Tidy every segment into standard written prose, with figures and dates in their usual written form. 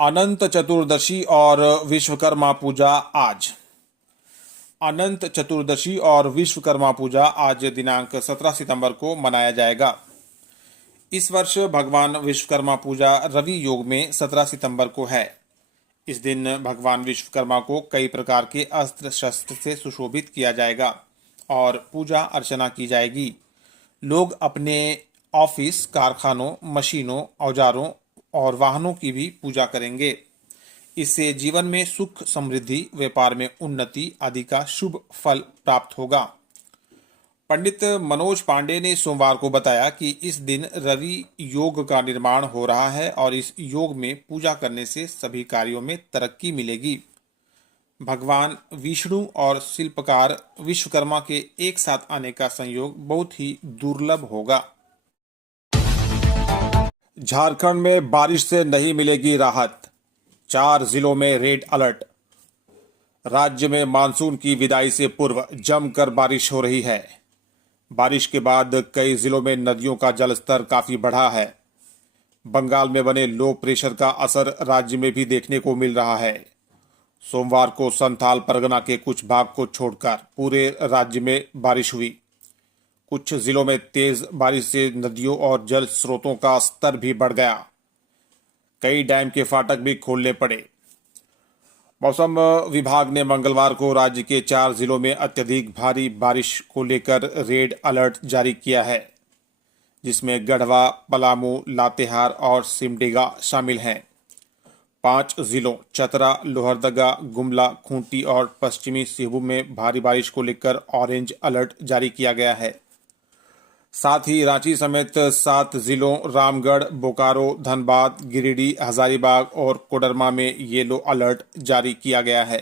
अनंत चतुर्दशी और विश्वकर्मा पूजा आज। अनंत चतुर्दशी और विश्वकर्मा पूजा आज दिनांक 17 सितंबर को मनाया जाएगा। इस वर्ष भगवान विश्वकर्मा पूजा रवि योग में 17 सितंबर को है। इस दिन भगवान विश्वकर्मा को कई प्रकार के अस्त्र शस्त्र से सुशोभित किया जाएगा और पूजा अर्चना की जाएगी। लोग अपने ऑफिस, कारखानों, मशीनों, औजारों और वाहनों की भी पूजा करेंगे। इससे जीवन में सुख, समृद्धि, व्यापार में उन्नति आदि का शुभ फल प्राप्त होगा। पंडित मनोज पांडे ने सोमवार को बताया कि इस दिन रवि योग का निर्माण हो रहा है और इस योग में पूजा करने से सभी कार्यों में तरक्की मिलेगी। भगवान विष्णु और शिल्पकार विश्वकर्मा के एक साथ आने का संयोग बहुत ही दुर्लभ होगा। झारखंड में बारिश से नहीं मिलेगी राहत, 4 जिलों में रेड अलर्ट। राज्य में मानसून की विदाई से पूर्व जमकर बारिश हो रही है। बारिश के बाद कई जिलों में नदियों का जलस्तर काफी बढ़ा है। बंगाल में बने लो प्रेशर का असर राज्य में भी देखने को मिल रहा है। सोमवार को संथाल परगना के कुछ भाग को छोड़कर पूरे राज्य में बारिश हुई। कुछ जिलों में तेज बारिश से नदियों और जल स्रोतों का स्तर भी बढ़ गया। कई डैम के फाटक भी खोलने पड़े। मौसम विभाग ने मंगलवार को राज्य के 4 जिलों में अत्यधिक भारी बारिश को लेकर रेड अलर्ट जारी किया है, जिसमें गढ़वा, पलामू, लातेहार और सिमडेगा शामिल हैं। 5 जिलों चतरा, लोहरदगा, गुमला, खूंटी और पश्चिमी सिंहभूम में भारी बारिश को लेकर ऑरेंज अलर्ट जारी किया गया है। साथ ही रांची समेत 7 जिलों रामगढ़, बोकारो, धनबाद, गिरिडीह, हजारीबाग और कोडरमा में येलो अलर्ट जारी किया गया है।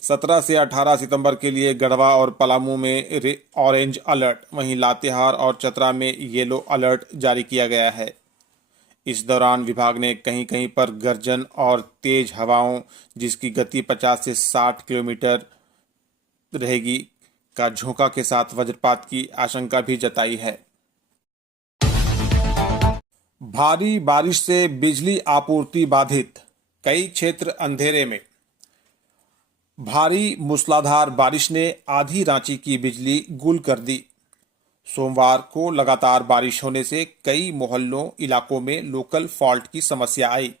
17 से 18 सितंबर के लिए गढ़वा और पलामू में ऑरेंज अलर्ट, वहीं लातेहार और चतरा में येलो अलर्ट जारी किया गया है। इस दौरान विभाग ने कहीं कहीं पर गर्जन और तेज हवाओं, जिसकी गति 50 से 60 किलोमीटर रहेगी, का झोंका के साथ वज्रपात की आशंका भी जताई है। भारी बारिश से बिजली आपूर्ति बाधित, कई क्षेत्र अंधेरे में। भारी मूसलाधार बारिश ने आधी रांची की बिजली गुल कर दी। सोमवार को लगातार बारिश होने से कई मोहल्लों, इलाकों में लोकल फॉल्ट की समस्या आई।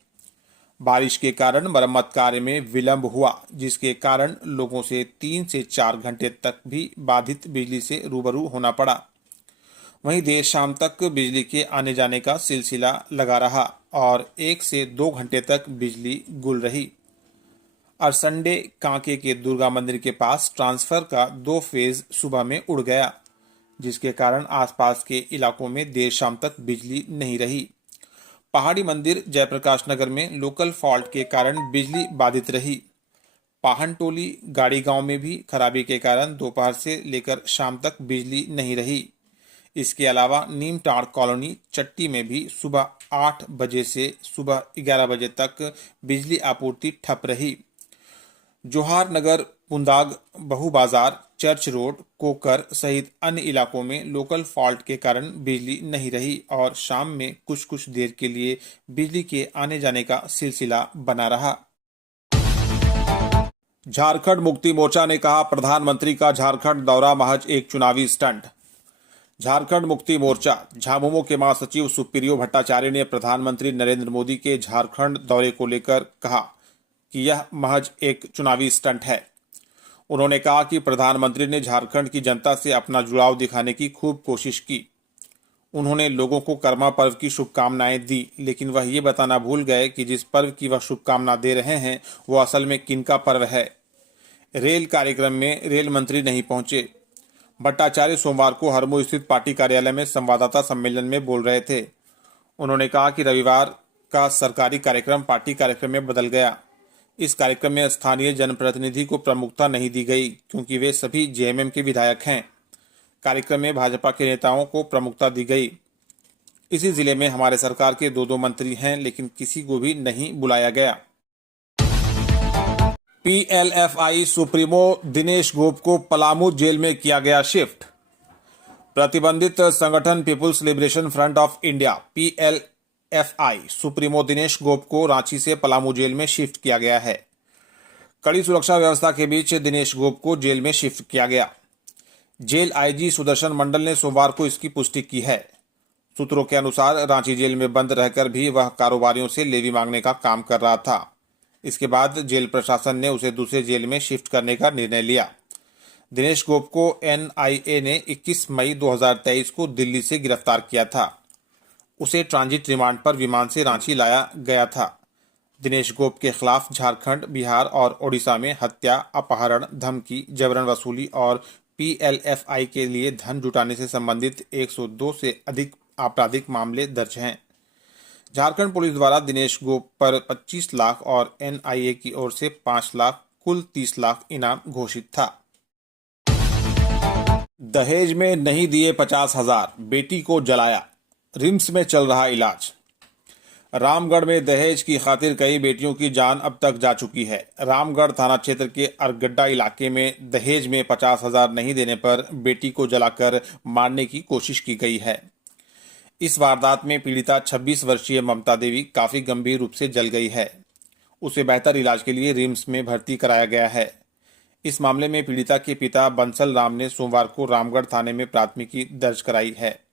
बारिश के कारण मरम्मत कार्य में विलंब हुआ, जिसके कारण लोगों से 3 से 4 घंटे तक भी बाधित बिजली से रूबरू होना पड़ा। वहीं देर शाम तक बिजली के आने जाने का सिलसिला लगा रहा और 1 से 2 घंटे तक बिजली गुल रही। अरसंडे कांके के दुर्गा मंदिर के पास ट्रांसफर का 2 फेज सुबह में उड़ गया, जिसके कारण आसपास के इलाकों में देर शाम तक बिजली नहीं रही। पहाड़ी मंदिर जयप्रकाश नगर में लोकल फॉल्ट के कारण बिजली बाधित रही। पाहनटोली गाड़ी गांव में भी खराबी के कारण दोपहर से लेकर शाम तक बिजली नहीं रही। इसके अलावा नीमटाड़ कॉलोनी चट्टी में भी सुबह 8 बजे से सुबह 11 बजे तक बिजली आपूर्ति ठप रही। जोहार नगर, पुंदाग, बहु बाजार, चर्च रोड, कोकर सहित अन्य इलाकों में लोकल फॉल्ट के कारण बिजली नहीं रही और शाम में कुछ कुछ देर के लिए बिजली के आने जाने का सिलसिला बना रहा। झारखंड मुक्ति मोर्चा ने कहा, प्रधानमंत्री का झारखंड दौरा महज एक चुनावी स्टंट। झारखंड मुक्ति मोर्चा झामुमो के महासचिव सुप्रियो भट्टाचार्य ने प्रधानमंत्री नरेंद्र मोदी के झारखंड दौरे को लेकर कहा कि यह महज एक चुनावी स्टंट है। उन्होंने कहा कि प्रधानमंत्री ने झारखंड की जनता से अपना जुड़ाव दिखाने की खूब कोशिश की। उन्होंने लोगों को कर्मा पर्व की शुभकामनाएं दी, लेकिन वह ये बताना भूल गए कि जिस पर्व की वह शुभकामना दे रहे हैं वो असल में किनका पर्व है। रेल कार्यक्रम में रेल मंत्री नहीं पहुंचे। भट्टाचार्य सोमवार को हरमू स्थित पार्टी कार्यालय में संवाददाता सम्मेलन में बोल रहे थे। उन्होंने कहा कि रविवार का सरकारी कार्यक्रम पार्टी कार्यक्रम में बदल गया। इस कार्यक्रम में स्थानीय जनप्रतिनिधि को प्रमुखता नहीं दी गई, क्योंकि वे सभी जेएमएम के विधायक हैं। कार्यक्रम में भाजपा के नेताओं को प्रमुखता दी गई। इसी जिले में हमारे सरकार के 2 मंत्री हैं, लेकिन किसी को भी नहीं बुलाया गया। पीएलएफआई सुप्रीमो दिनेश गोप को पलामू जेल में किया गया शिफ्ट। प्रतिबंधित संगठन People's Liberation Front of India PLFI supremo Dinesh Gop को रांची से पलामू जेल में शिफ्ट किया गया है। कड़ी सुरक्षा व्यवस्था के बीच दिनेश गोप को जेल में शिफ्ट किया गया। जेल आईजी सुदर्शन मंडल ने सोमवार को इसकी पुष्टि की है। सूत्रों के अनुसार रांची जेल में बंद रहकर भी वह कारोबारियों से लेवी मांगने का काम कर रहा था। इसके बाद जेल प्रशासन ने उसे दूसरे जेल में शिफ्ट करने का निर्णय लिया। दिनेश गोप को NIA ने 21 मई 2023 को दिल्ली से गिरफ्तार किया था। उसे ट्रांजिट रिमांड पर विमान से रांची लाया गया था। दिनेश गोप के खिलाफ झारखंड, बिहार और ओडिशा में हत्या, अपहरण, धमकी, जबरन वसूली और PLFI के लिए धन जुटाने से संबंधित 102 से अधिक आपराधिक मामले दर्ज हैं। झारखंड पुलिस द्वारा दिनेश गोप पर 25 लाख और NIA की ओर से 5 लाख, कुल 30 लाख इनाम घोषित था। दहेज में नहीं दिए 50,000, बेटी को जलाया, रिम्स में चल रहा इलाज। रामगढ़ में दहेज की खातिर कई बेटियों की जान अब तक जा चुकी है। रामगढ़ थाना क्षेत्र के अरगड्डा इलाके में दहेज में 50,000 नहीं देने पर बेटी को जलाकर मारने की कोशिश की गई है। इस वारदात में पीड़िता 26 वर्षीय ममता देवी काफी गंभीर रूप से जल गई है। उसे बेहतर इलाज के लिए रिम्स में भर्ती कराया गया है। इस मामले में पीड़िता के पिता बंसल राम ने सोमवार को रामगढ़ थाने में प्राथमिकी दर्ज कराई है।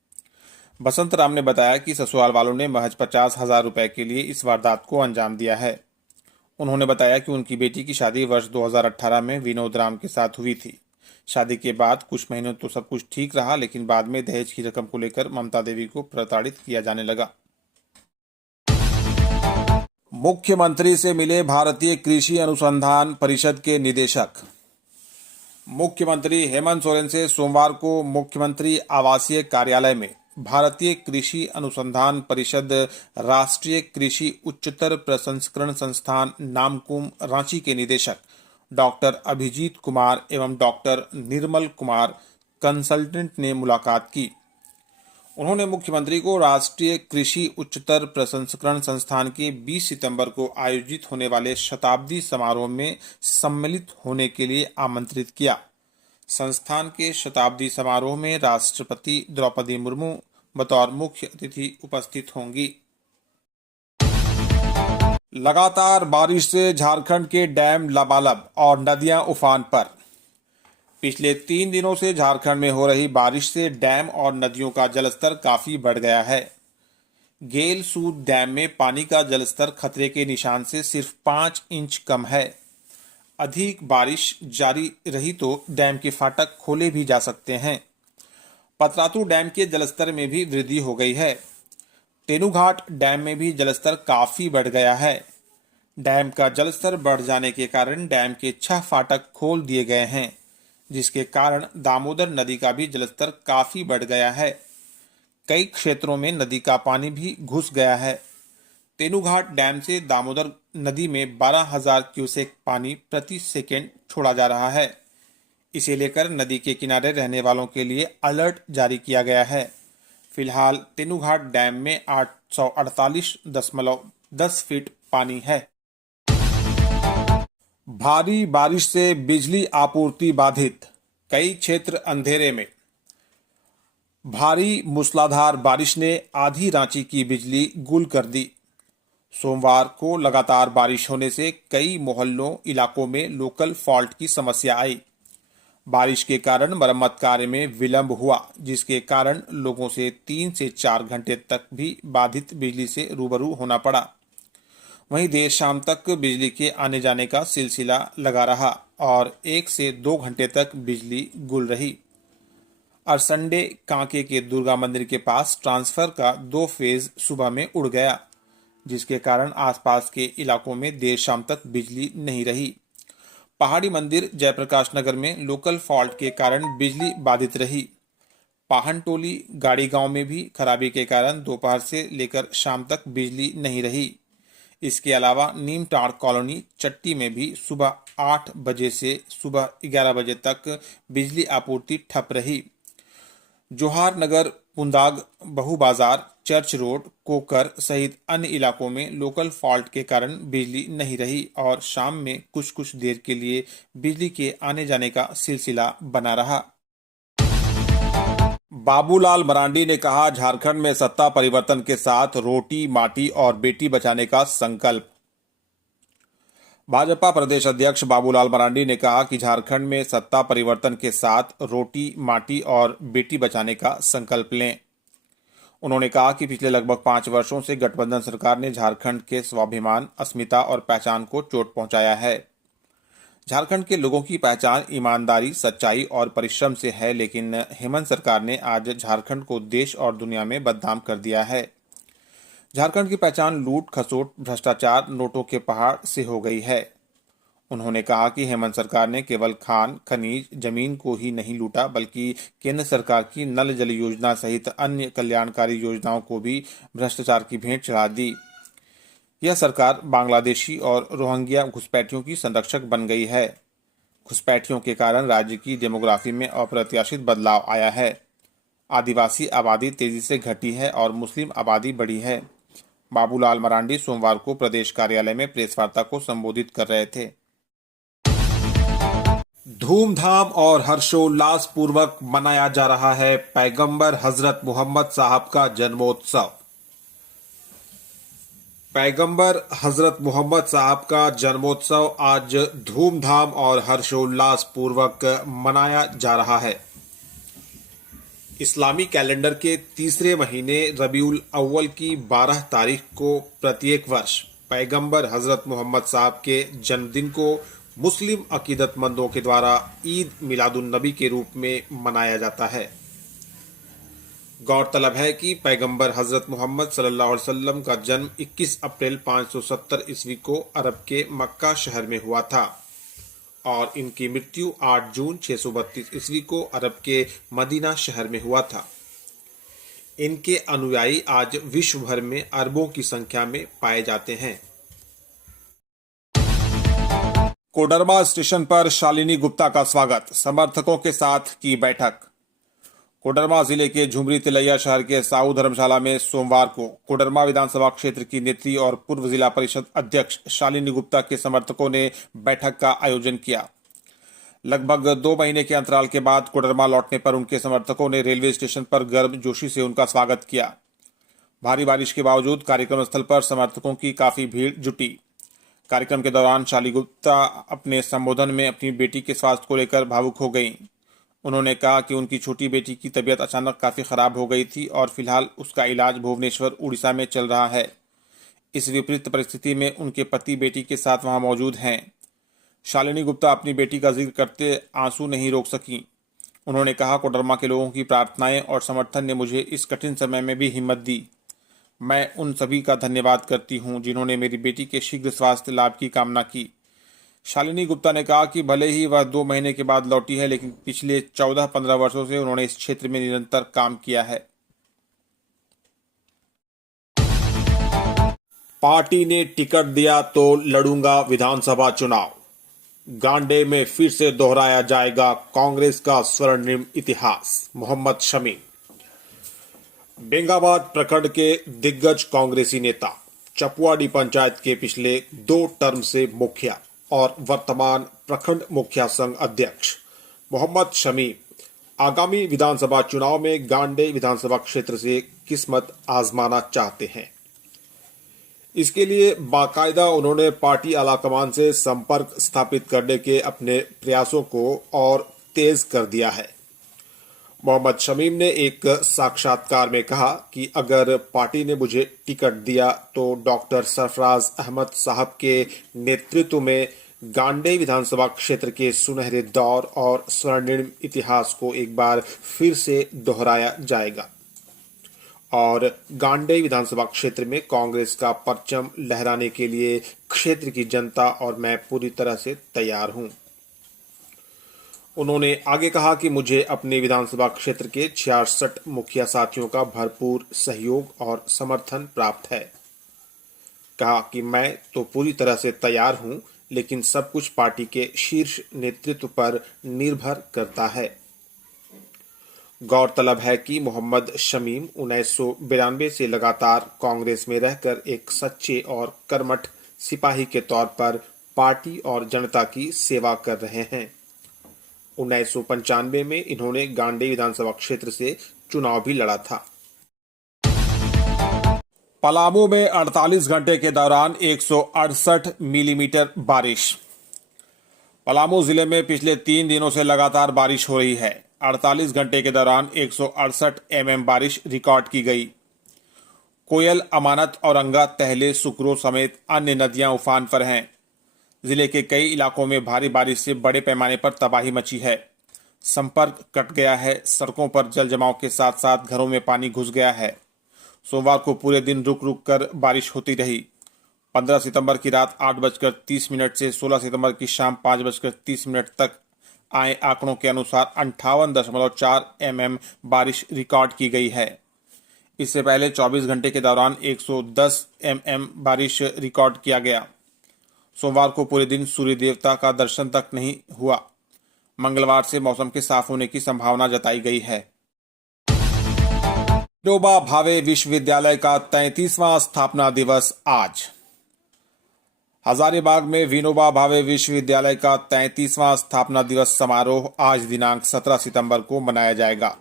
बसंत राम ने बताया कि ससुराल वालों ने महज 50,000 रुपए के लिए इस वारदात को अंजाम दिया है। उन्होंने बताया कि उनकी बेटी की शादी वर्ष 2018 में विनोद राम के साथ हुई थी। शादी के बाद कुछ महीनों तो सब कुछ ठीक रहा, लेकिन बाद में दहेज की रकम को लेकर ममता देवी को प्रताड़ित किया जाने लगा। मुख्यमंत्री से मिले भारतीय कृषि अनुसंधान परिषद के निदेशक। मुख्यमंत्री हेमंत सोरेन से सोमवार को मुख्यमंत्री आवासीय कार्यालय में भारतीय कृषि अनुसंधान परिषद, राष्ट्रीय कृषि उच्चतर प्रसंस्करण संस्थान नामकुम रांची के निदेशक डॉक्टर अभिजीत कुमार एवं डॉक्टर निर्मल कुमार कंसल्टेंट ने मुलाकात की। उन्होंने मुख्यमंत्री को राष्ट्रीय कृषि उच्चतर प्रसंस्करण संस्थान के 20 सितंबर को आयोजित होने वाले शताब्दी समारोह में सम्मिलित होने के लिए आमंत्रित किया। संस्थान के शताब्दी समारोह में राष्ट्रपति द्रौपदी मुर्मू बतौर मुख्य अतिथि उपस्थित होंगी। लगातार बारिश से झारखंड के डैम लबालब और नदियां उफान पर। पिछले 3 दिनों से झारखंड में हो रही बारिश से डैम और नदियों का जलस्तर काफी बढ़ गया है। गेल सूद डैम में पानी का जलस्तर खतरे के निशान से सिर्फ 5 इंच कम है। अधिक बारिश जारी रही तो डैम के फाटक खोले भी जा सकते हैं। पतरातू डैम के जलस्तर में भी वृद्धि हो गई है। तेनूघाट डैम में भी जलस्तर काफी बढ़ गया है। डैम का जलस्तर बढ़ जाने के कारण डैम के 6 फाटक खोल दिए गए हैं, जिसके कारण दामोदर नदी का भी जलस्तर काफी बढ़ गया है। कई क्षेत्रों में नदी का पानी भी घुस गया है। तेनूघाट डैम से दामोदर नदी में 12,000 क्यूसेक पानी प्रति सेकेंड छोड़ा जा रहा है। इसे लेकर नदी के किनारे रहने वालों के लिए अलर्ट जारी किया गया है। फिलहाल तेनूघाट डैम में 848.10 फीट पानी है। भारी बारिश से बिजली आपूर्ति बाधित, कई क्षेत्र अंधेरे में। भारी मूसलाधार बारिश ने आधी रांची की बिजली गुल कर दी। सोमवार को लगातार बारिश होने से कई मोहल्लों इलाकों में लोकल फॉल्ट की समस्या आई। बारिश के कारण मरम्मत कार्य में विलंब हुआ, जिसके कारण लोगों से 3 से 4 घंटे तक भी बाधित बिजली से रूबरू होना पड़ा। वहीं देर शाम तक बिजली के आने जाने का सिलसिला लगा रहा और 1 से 2 घंटे तक बिजली गुल रही। अरसंडे कांके के दुर्गा मंदिर के पास ट्रांसफर का 2 फेज सुबह में उड़ गया, जिसके कारण आसपास के इलाकों में देर शाम तक बिजली नहीं रही। पहाड़ी मंदिर जयप्रकाश नगर में लोकल फॉल्ट के कारण बिजली बाधित रही। पाहनटोली गाड़ी गांव में भी खराबी के कारण दोपहर से लेकर शाम तक बिजली नहीं रही। इसके अलावा नीमटाड़ कॉलोनी चट्टी में भी सुबह 8 बजे से सुबह 11 बजे तक बिजली आपूर्ति ठप रही। जोहार नगर, पुंदाग, बहु बाजार, चर्च रोड, कोकर सहित अन्य इलाकों में लोकल फॉल्ट के कारण बिजली नहीं रही और शाम में कुछ कुछ देर के लिए बिजली के आने जाने का सिलसिला बना रहा। बाबूलाल मरांडी ने कहा, झारखंड में सत्ता परिवर्तन के साथ रोटी माटी और बेटी बचाने का संकल्प। भाजपा प्रदेश अध्यक्ष बाबूलाल मरांडी ने कहा कि झारखंड में सत्ता परिवर्तन के साथ रोटी माटी और बेटी बचाने का संकल्प लें। उन्होंने कहा कि पिछले लगभग 5 वर्षों से गठबंधन सरकार ने झारखंड के स्वाभिमान, अस्मिता और पहचान को चोट पहुंचाया है। झारखंड के लोगों की पहचान ईमानदारी, सच्चाई और परिश्रम से है, लेकिन हेमंत सरकार ने आज झारखंड को देश और दुनिया में बदनाम कर दिया है। झारखंड की पहचान लूट, खसोट, भ्रष्टाचार, नोटों के पहाड़ से हो गई है। उन्होंने कहा कि हेमंत सरकार ने केवल खान, खनिज, जमीन को ही नहीं लूटा, बल्कि केंद्र सरकार की नल जल योजना सहित अन्य कल्याणकारी योजनाओं को भी भ्रष्टाचार की भेंट चढ़ा दी। यह सरकार बांग्लादेशी और रोहिंग्या घुसपैठियों की संरक्षक बन गई है। घुसपैठियों के कारण राज्य की डेमोग्राफी में अप्रत्याशित बदलाव आया है। आदिवासी आबादी तेजी से घटी है और मुस्लिम आबादी बढ़ी है। बाबूलाल मरांडी सोमवार को प्रदेश कार्यालय में प्रेस वार्ता को संबोधित कर रहे थे। धूमधाम और हर्षोल्लास पूर्वक मनाया जा रहा है पैगंबर हजरत मोहम्मद साहब का जन्मोत्सव। पैगंबर हजरत मोहम्मद साहब का जन्मोत्सव आज धूमधाम और हर्षोल्लास पूर्वक मनाया जा रहा है। इस्लामी कैलेंडर के तीसरे महीने रबीउल अव्वल की 12 तारीख को प्रत्येक वर्ष पैगंबर हजरत मोहम्मद साहब के जन्मदिन को मुस्लिम अकीदतमंदों के द्वारा ईद मिलादुन नबी के रूप में मनाया जाता है। गौरतलब है कि पैगंबर हजरत मोहम्मद सल्लल्लाहु अलैहि वसल्लम का जन्म 21 अप्रैल 570 ईस्वी को अरब के मक्का शहर में हुआ था और इनकी मृत्यु 8 जून 632 ईस्वी को अरब के मदीना शहर में हुआ था। इनके अनुयायी आज विश्व भर में अरबों की संख्या में पाए जाते हैं। कोडरमा स्टेशन पर शालिनी गुप्ता का स्वागत, समर्थकों के साथ की बैठक। कोडरमा जिले के झुमरी तिलैया शहर के साहू धर्मशाला में सोमवार को कोडरमा विधानसभा क्षेत्र की नेत्री और पूर्व जिला परिषद अध्यक्ष शालिनी गुप्ता के समर्थकों ने बैठक का आयोजन किया। लगभग 2 महीने के अंतराल के बाद कोडरमा लौटने पर उनके समर्थकों ने रेलवे स्टेशन पर गर्मजोशी से उनका स्वागत किया। भारी बारिश के बावजूद कार्यक्रम स्थल पर समर्थकों की काफी भीड़ जुटी। कार्यक्रम के दौरान शालिनी गुप्ता अपने संबोधन में अपनी बेटी के स्वास्थ्य को लेकर भावुक हो गईं। उन्होंने कहा कि उनकी छोटी बेटी की तबीयत अचानक काफी खराब हो गई थी और फिलहाल उसका इलाज भुवनेश्वर, उड़ीसा में चल रहा है। इस विपरीत परिस्थिति में उनके पति बेटी के साथ वहां मौजूद हैं। शालिनी गुप्ता अपनी बेटी का जिक्र करते आंसू नहीं रोक सकी। उन्होंने कहा, कोडरमा के लोगों की प्रार्थनाएं और समर्थन ने मुझे इस कठिन समय में भी हिम्मत दी। मैं उन सभी का धन्यवाद करती हूं जिन्होंने मेरी बेटी के शीघ्र स्वास्थ्य लाभ की कामना की। शालिनी गुप्ता ने कहा कि भले ही वह 2 महीने के बाद लौटी है, लेकिन पिछले 14-15 वर्षों से उन्होंने इस क्षेत्र में निरंतर काम किया है। पार्टी ने टिकट दिया तो लड़ूंगा विधानसभा चुनाव। गांडे में फिर से दोहराया जाएगा कांग्रेस का स्वर्णिम इतिहास। मोहम्मद शमीम। बेंगाबाद प्रखंड के दिग्गज कांग्रेसी नेता, चपुआडी पंचायत के पिछले 2 टर्म से मुखिया और वर्तमान प्रखंड मुखिया संघ अध्यक्ष मोहम्मद शमीम आगामी विधानसभा चुनाव में गांडे विधानसभा क्षेत्र से किस्मत आजमाना चाहते हैं। इसके लिए बाकायदा उन्होंने पार्टी आलाकमान से संपर्क स्थापित करने के अपने प्रयासों को और तेज कर दिया है। मोहम्मद शमीम ने एक साक्षात्कार में कहा कि अगर पार्टी ने मुझे टिकट दिया तो डॉक्टर सरफराज अहमद साहब के नेतृत्व में गांडे विधानसभा क्षेत्र के सुनहरे दौर और स्वर्णिम इतिहास को एक बार फिर से दोहराया जाएगा और गांडे विधानसभा क्षेत्र में कांग्रेस का परचम लहराने के लिए क्षेत्र की जनता और मैं पूरी तरह से तैयार हूं। उन्होंने आगे कहा कि मुझे अपने विधानसभा क्षेत्र के 66 मुखिया साथियों का भरपूर सहयोग और समर्थन प्राप्त है। कहा कि मैं तो पूरी तरह से तैयार हूं, लेकिन सब कुछ पार्टी के शीर्ष नेतृत्व पर निर्भर करता है। गौरतलब है कि मोहम्मद शमीम 1992 से लगातार कांग्रेस में रहकर एक सच्चे और कर्मठ सिपाही के तौर पर पार्टी और जनता की सेवा कर रहे हैं। 1995 में इन्होंने गांडे विधानसभा क्षेत्र से चुनाव भी लड़ा था। पलामू में 48 घंटे के दौरान 168 मिलीमीटर बारिश। पलामू जिले में पिछले 3 दिनों से लगातार बारिश हो रही है। 48 घंटे के दौरान 168 mm बारिश रिकॉर्ड की गई। कोयल, अमानत, औरंगा, तहले, सुकरो समेत अन्य नदियां उफान पर हैं। जिले के कई इलाकों में भारी बारिश से बड़े पैमाने पर तबाही मची है। संपर्क कट गया है। सड़कों पर जल जमाव के साथ साथ घरों में पानी घुस गया है। सोमवार को पूरे दिन रुक रुक कर बारिश होती रही। 15 सितंबर की रात 8:30 से 16 सितंबर की शाम 5:30 तक आए आंकड़ों के अनुसार 58.4 mm बारिश रिकॉर्ड की गई है। इससे पहले 24 घंटे के दौरान 110 mm बारिश रिकॉर्ड किया गया। सोमवार को पूरे दिन सूर्य देवता का दर्शन तक नहीं हुआ। मंगलवार से मौसम के साफ होने की संभावना जताई गई है। विनोबा भावे विश्वविद्यालय का 33वां स्थापना दिवस आज। हजारीबाग में विनोबा भावे विश्वविद्यालय का 33वां स्थापना दिवस समारोह आज दिनांक 17 सितंबर को मनाया जाएगा।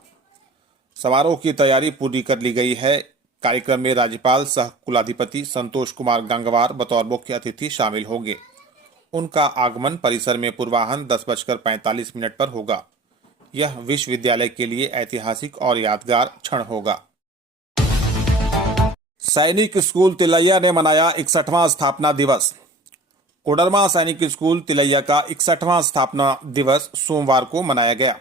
समारोह की तैयारी पूरी कर ली गई है। कार्यक्रम में राज्यपाल सह कुलाधिपति संतोष कुमार गंगवार बतौर मुख्य अतिथि शामिल होंगे। उनका आगमन परिसर में पूर्वाह्न 10:45 पर होगा। यह विश्वविद्यालय के लिए ऐतिहासिक और यादगार क्षण होगा। सैनिक स्कूल तिलैया ने मनाया 61वां स्थापना दिवस। कोडरमा सैनिक स्कूल तिलैया का 61वां स्थापना दिवस सोमवार को मनाया गया।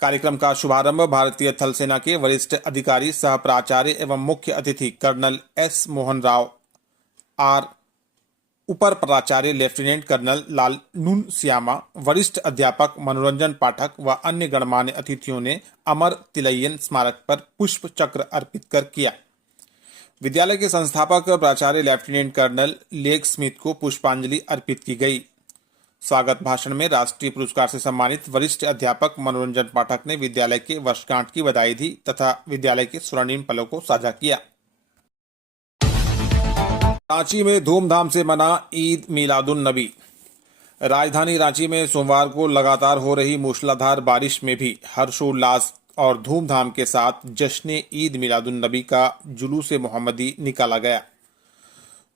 कार्यक्रम का शुभारंभ भारतीय थल सेना के वरिष्ठ अधिकारी सह प्राचार्य एवं मुख्य अतिथि colonel S Mohan Rao R, उपर प्राचार्य लेफ्टिनेंट कर्नल लाल नून श्यामा, वरिष्ठ अध्यापक मनोरंजन पाठक व अन्य गणमान्य अतिथियों ने अमर तिलैयन स्मारक पर पुष्प चक्र अर्पित कर किया। विद्यालय के संस्थापक प्राचार्य लेफ्टिनेंट कर्नल लेग स्मिथ को पुष्पांजलि अर्पित की गई। स्वागत भाषण में राष्ट्रीय पुरस्कार से सम्मानित वरिष्ठ अध्यापक मनोरंजन पाठक ने विद्यालय के वर्षगांठ की बधाई दी तथा विद्यालय के स्वर्णिम पलों को साझा किया। रांची में धूमधाम से मना ईद मिलादुन नबी। राजधानी रांची में सोमवार को लगातार हो रही मूसलाधार बारिश में भी हर्षोल्लास और धूमधाम के साथ जश्न ईद मिलादुन नबी का जुलूस-ए मोहम्मदी निकाला गया।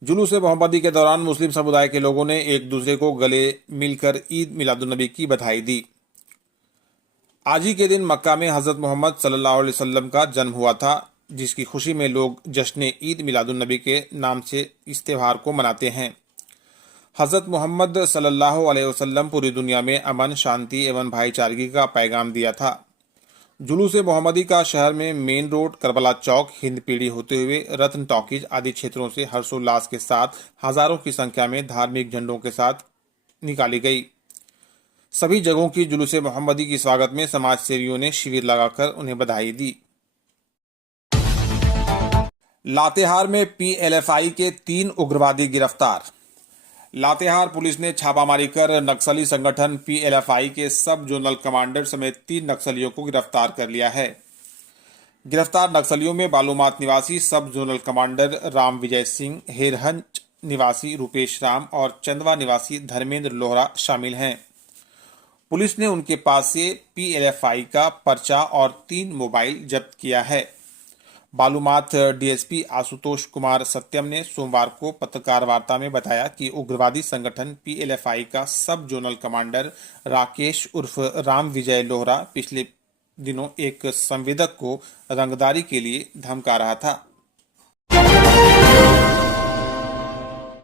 जुलूस-ए मोहम्मदी के दौरान मुस्लिम समुदाय के लोगों ने एक दूसरे को गले मिलकर ईद मिलादुन नबी की बधाई दी। आज ही के दिन मक्का में हजरत मोहम्मद सल्लल्लाहु अलैहि वसल्लम का जन्म हुआ था, जिसकी खुशी में लोग जश्न ईद मिलादुन नबी के नाम से इस त्योहार को मनाते हैं। हजरत मोहम्मद सल्लल्लाहु अलैहि वसल्लम पूरी दुनिया में अमन, शांति एवं भाईचारगी का पैगाम दिया था। जुलूस-ए मोहम्मदी का शहर में मेन रोड, करबला चौक, हिंद पीढ़ी होते हुए रत्न टॉकीज आदि क्षेत्रों से हर्षोल्लास के साथ हजारों की संख्या में धार्मिक झंडों के साथ निकाली गई। सभी जगहों की जुलूस-ए मोहम्मदी की स्वागत में समाज सेवियों ने शिविर लगाकर उन्हें बधाई दी। लातेहार में पीएलएफआई के 3 उग्रवादी गिरफ्तार। लातेहार पुलिस ने छापामारी कर नक्सली संगठन पीएलएफआई के सब जोनल कमांडर समेत 3 नक्सलियों को गिरफ्तार कर लिया है। गिरफ्तार नक्सलियों में बालूमाथ निवासी सब जोनल कमांडर राम विजय सिंह, हेरहंच निवासी रूपेश राम और चंदवा निवासी धर्मेंद्र लोहरा शामिल हैं। पुलिस ने उनके पास से पीएलएफआई का पर्चा और 3 मोबाइल जब्त किया है। बालूमाथ डीएसपी आशुतोष कुमार सत्यम ने सोमवार को पत्रकार वार्ता में बताया कि उग्रवादी संगठन पीएलएफआई का सब जोनल कमांडर राकेश उर्फ राम विजय लोहरा पिछले दिनों एक संवेदक को रंगदारी के लिए धमका रहा था।